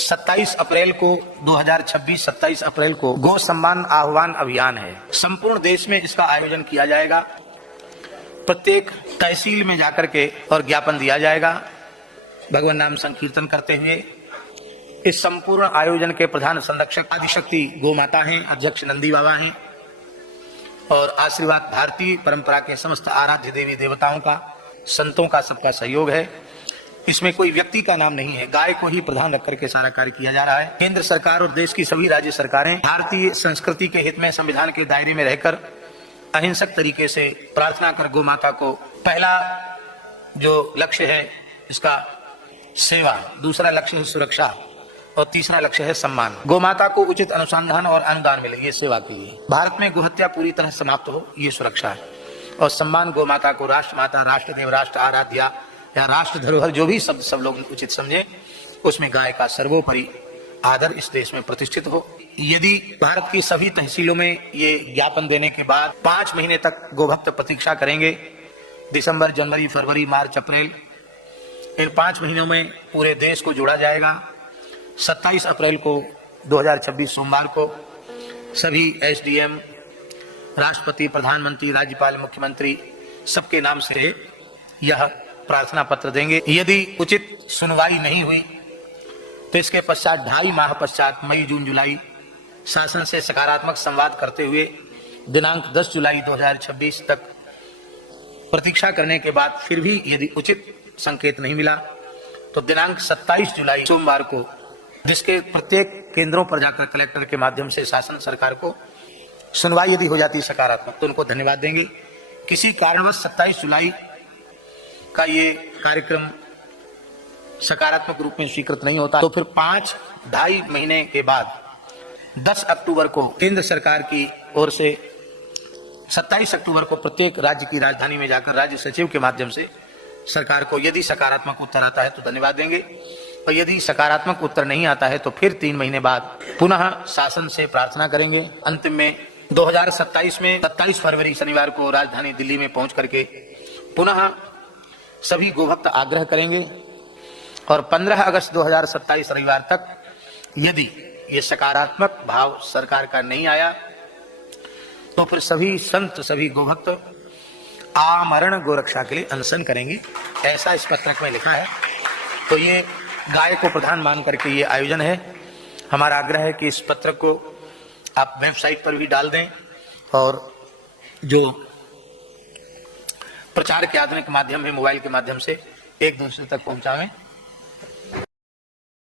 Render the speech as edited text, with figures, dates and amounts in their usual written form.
27 अप्रैल को 2026 27 अप्रैल को गो सम्मान आह्वान अभियान है। संपूर्ण देश में इसका आयोजन किया जाएगा। प्रत्येक तहसील में जाकर के और ज्ञापन दिया जाएगा। भगवान नाम संकीर्तन करते हुए इस संपूर्ण आयोजन के प्रधान संरक्षक आदिशक्ति गौ माता हैं, अध्यक्ष नंदी बाबा हैं और आशीर्वाद भारतीय परंपरा के समस्त आराध्य देवी देवताओं का, संतों का, सबका सहयोग है। इसमें कोई व्यक्ति का नाम नहीं है, गाय को ही प्रधान रख करके सारा कार्य किया जा रहा है। केंद्र सरकार और देश की सभी राज्य सरकारें भारतीय संस्कृति के हित में संविधान के दायरे में रहकर अहिंसक तरीके से प्रार्थना कर गौ माता को, पहला जो लक्ष्य है इसका सेवा, दूसरा लक्ष्य है सुरक्षा और तीसरा लक्ष्य है सम्मान। गौ माता को उचित अनुसंधान और अनुदान मिले, ये सेवा के लिए। भारत में गोहत्या पूरी तरह समाप्त हो, ये सुरक्षा है। और सम्मान गौ माता को राष्ट्र माता, राष्ट्र देव, राष्ट्र आराध्या या राष्ट्र धरोहर, जो भी शब्द सब लोग उचित समझे, उसमें गाय का सर्वोपरि आदर इस देश में प्रतिष्ठित हो। यदि भारत की सभी तहसीलों में ये ज्ञापन देने के बाद 5 महीने तक गोभक्त प्रतीक्षा करेंगे, दिसंबर, जनवरी, फरवरी, मार्च, अप्रैल, इन 5 महीनों में पूरे देश को जोड़ा जाएगा। 27 अप्रैल को 2026 सोमवार को सभी एसडीएम, राष्ट्रपति, प्रधानमंत्री, राज्यपाल, मुख्यमंत्री सबके नाम से यह प्रार्थना पत्र देंगे। यदि उचित सुनवाई नहीं हुई तो इसके पश्चात 2.5 माह पश्चात मई, जून, जुलाई शासन से सकारात्मक संवाद करते हुए दिनांक 10 जुलाई 2026 तक प्रतीक्षा करने के बाद फिर भी यदि उचित संकेत नहीं मिला तो दिनांक 27 जुलाई सोमवार को, जिसके प्रत्येक केंद्रों पर जाकर कलेक्टर के माध्यम से शासन सरकार को सुनवाई यदि हो जाती सकारात्मक तो उनको धन्यवाद देंगे। किसी कारणवश 27 जुलाई का ये कार्यक्रम सकारात्मक रूप में स्वीकृत नहीं होता तो फिर 2.5 महीने के बाद 10 अक्टूबर को केंद्र सरकार की ओर से 27 अक्टूबर को प्रत्येक राज्य की राजधानी में जाकर राज्य सचिव के माध्यम से सरकार को यदि सकारात्मक उत्तर आता है तो धन्यवाद देंगे और यदि सकारात्मक उत्तर नहीं आता है तो फिर 3 महीने बाद पुनः शासन से प्रार्थना करेंगे। अंतिम में 2027 में 27 फरवरी शनिवार को राजधानी दिल्ली में पहुंच करके पुनः सभी गोभक्त आग्रह करेंगे और 15 अगस्त 2027 रविवार तक यदि ये सकारात्मक भाव सरकार का नहीं आया तो फिर सभी संत, सभी गोभक्त आमरण गोरक्षा के लिए अनशन करेंगे, ऐसा इस पत्रक में लिखा है। तो ये गाय को प्रधान मान करके ये आयोजन है। हमारा आग्रह है कि इस पत्रक को आप वेबसाइट पर भी डाल दें और जो प्रचार के आधुनिक माध्यम है, मोबाइल के माध्यम से एक दूसरे तक पहुंचावें।